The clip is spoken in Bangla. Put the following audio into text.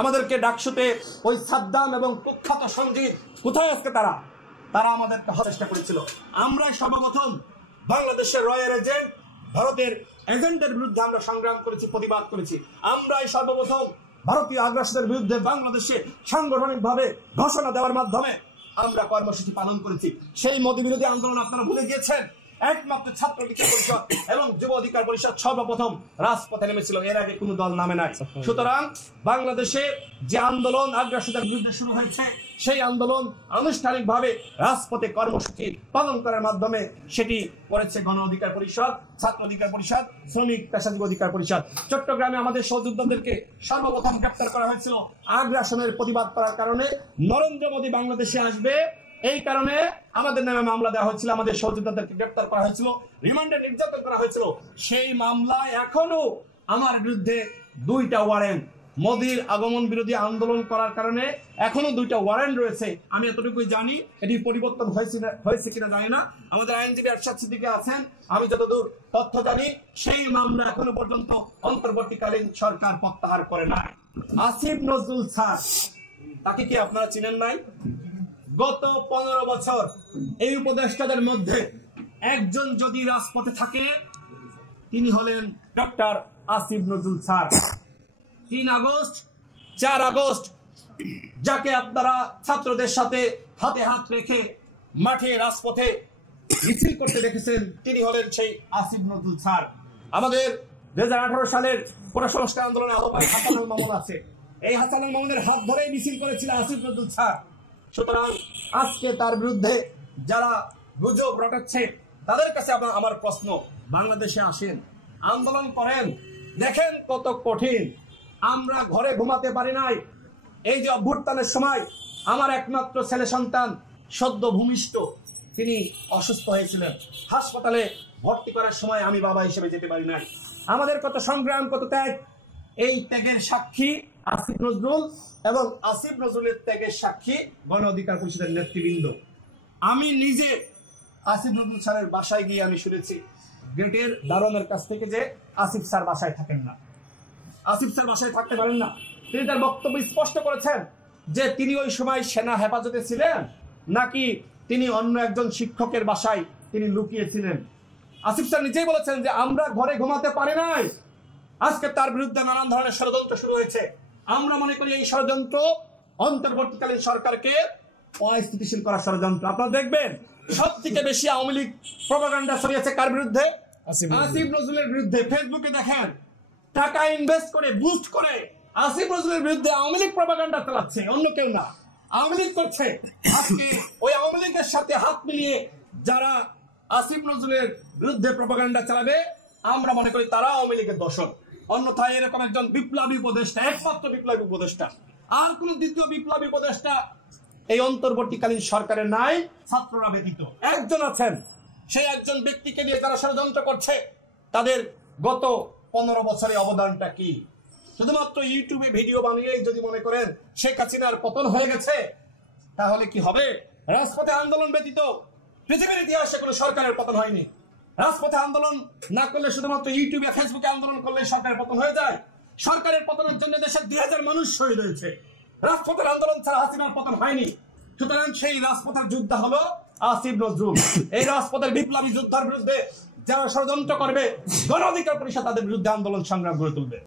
আমাদেরকে ডাকসুতে ওই সাদ্দাম এবং কুখ্যাত সঞ্জিত কোথায় আজকে তারা আমাদেরকে চেষ্টা করেছিল। আমরাই সর্বপ্রথম বাংলাদেশের রয়ের এজেন্ট, ভারতের এজেন্টের বিরুদ্ধে আমরা সংগ্রাম করেছি, প্রতিবাদ করেছি। আমরাই সর্বপ্রথম ভারতীয় আগ্রাসনের বিরুদ্ধে বাংলাদেশে সাংগঠনিকভাবে ঘোষণা দেওয়ার মাধ্যমে আমরা কর্মসূচি পালন করেছি। সেই মোদী বিরোধী আন্দোলন আপনারা ভুলে গিয়েছেন। একমাত্র ছাত্র অধিকার পরিষদ এবং যুব অধিকার পরিষদ সর্বপ্রথম রাজপথে নেমেছিল, এর আগে কোনো দল নামে নাই। সুতরাং বাংলাদেশে যে আন্দোলন আগ্রাসনের বিরুদ্ধে শুরু হয়েছে, সেই আন্দোলন আনুষ্ঠানিকভাবে রাজপথে কর্মসূচি পালন করার মাধ্যমে সেটি করেছে গণ অধিকার পরিষদ, ছাত্র অধিকার পরিষদ, শ্রমিক পেশাজীবী অধিকার পরিষদ। চট্টগ্রামে আমাদের সহযোদ্ধাদেরকে সর্বপ্রথম গ্রেপ্তার করা হয়েছিল আগ্রাসনের প্রতিবাদ করার কারণে। নরেন্দ্র মোদী বাংলাদেশে আসবে এই কারণে আমাদের নামে মামলা দেওয়া হয়েছিল, আমাদের সহযোদ্ধাদেরকে গ্রেপ্তার করা হয়েছিল, রিমান্ডে নির্যাতন করা হয়েছিল। সেই মামলায় এখনো আমার বিরুদ্ধে 2টা ওয়ারেন্ট, মোদীর আগমন বিরোধী আন্দোলন করার কারণে এখনো 2টা ওয়ারেন্ট রয়েছে। আমি এতটুকুই জানি, এটি পরিবর্তন হয়েছে কিনা জানি না। আমাদের আইনজীবী আরশাদ সিদ্দিকী আছেন, আমি যতদূর তথ্য জানি সেই মামলা এখনো পর্যন্ত অন্তর্বর্তীকালীন সরকার প্রত্যাহার করে না। আসিফ নজরুল স্যার, তাকে কি আপনারা চিনেন নাই? গত 15 বছর এই উপদেষ্টাদের মধ্যে একজন যদি রাজপথে থাকে তিনি হলেন doctor Asif Nazrul sir. 3 August 4 August যাকে আপনারা ছাত্রদের সাথে হাতে হাত রেখে মাঠে রাজপথে মিছিল করতে দেখেছেন, তিনি হলেন সেই আসিফ নজরুল স্যার। আমাদের 2018 সালের পুনঃসংস্কার আন্দোলনে আহ্বায়ক হাসানুল মামুন আছে, এই হাসানুল মামুনের হাত ধরেই মিছিল করেছিল আসিফ নজরুল স্যার। সুতরাং আজকে তার বিরুদ্ধে যারা গুজব রটাচ্ছে তাদের কাছে আমার প্রশ্ন, বাংলাদেশে আসেন, আন্দোলন করেন, দেখেন কত কঠিন। আমরা ঘরে ঘুমাতে পারি নাই। এই যে অভ্যুত্থানের সময় আমার একমাত্র ছেলে সন্তান সদ্য ভূমিষ্ঠ, তিনি অসুস্থ হয়েছিলেন, হাসপাতালে ভর্তি করার সময় আমি বাবা হিসেবে যেতে পারি নাই। আমাদের কত সংগ্রাম, কত ত্যাগ, এই ত্যাগের সাক্ষী আসিফ নজরুল এবং আসিফ নজরুলের ত্যাগের সাক্ষী গণ অধিকার পরিষদের নেতৃবৃন্দ। আমি নিজে আসিফ নজরুল স্যারের বাসায় গিয়ে আমি শুনেছি গেটের দারোয়ানের কাছ থেকে যে আসিফ স্যার বাসায় থাকেন না, আসিফ স্যার বাসায় থাকতে পারেন না। তিনি তার বক্তব্য স্পষ্ট করেছেন যে তিনি ওই সময় সেনা হেফাজতে ছিলেন নাকি তিনি অন্য একজন শিক্ষকের বাসায় তিনি লুকিয়েছিলেন। আসিফ স্যার নিজেই বলেছেন যে আমরা ঘরে ঘুমাতে পারি নাই। আজকে তার বিরুদ্ধে নানান ধরনের ষড়যন্ত্র শুরু হয়েছে। আমরা মনে করি এই ষড়যন্ত্র অন্তর্বর্তীকালীন সরকারকে অস্থিতিশীল করার ষড়যন্ত্র। আপনারা দেখবেন সব থেকে বেশি আওয়ামী লীগ প্রপাগান্ডা ছড়িয়েছে কার বিরুদ্ধে? আসিফ নজরুলের বিরুদ্ধে। ফেসবুকে দেখেন টাকা ইনভেস্ট করে বুস্ট করে আসিফ নজরুলের বিরুদ্ধে আওয়ামী লীগ প্রপাগান্ডা চালাচ্ছে, অন্য কেউ না, আওয়ামী লীগ করছে। আজকে ওই আওয়ামী লীগের সাথে হাত মিলিয়ে যারা আসিফ নজরুলের বিরুদ্ধে প্রপাগান্ডা চালাবে আমরা মনে করি তারা আওয়ামী লীগের দর্শক। অন্যথায় এরকম একজন বিপ্লবী উপদেষ্টা, একমাত্র বিপ্লবী উপদেষ্টা, আর কোন দ্বিতীয় বিপ্লবী উপদেষ্টা এই অন্তর্বর্তীকালীন সরকারের নাই, ছাত্ররা ব্যতীত একজন আছেন। সেই একজন ব্যক্তিকে নিয়ে যারা ষড়যন্ত্র করছে তাদের গত 15 বছরে অবদানটা কি? শুধুমাত্র ইউটিউবে ভিডিও বানিয়েই যদি মনে করেন শেখ হাসিনার পতন হয়ে গেছে তাহলে কি হবে? রাজপথে আন্দোলন ব্যতীত পৃথিবীর ইতিহাসে কোনো সরকারের পতন হয়নি। রাজপথে আন্দোলন না করলে, শুধুমাত্র ইউটিউবে ফেসবুকে আন্দোলন করলে সরকারের পতন হয়ে যায়? সরকারের পতনের জন্য দেশের 2000 মানুষ শহীদ হয়েছে। রাজপথের আন্দোলন ছাড়া হাসিনার পতন হয়নি। সুতরাং সেই রাজপথের যোদ্ধা হলো আসিফ নজরুল। এই রাজপথের বিপ্লবী যোদ্ধার বিরুদ্ধে যারা ষড়যন্ত্র করবে গণ অধিকার পরিষদ তাদের বিরুদ্ধে আন্দোলন সংগ্রাম গড়ে তুলবে।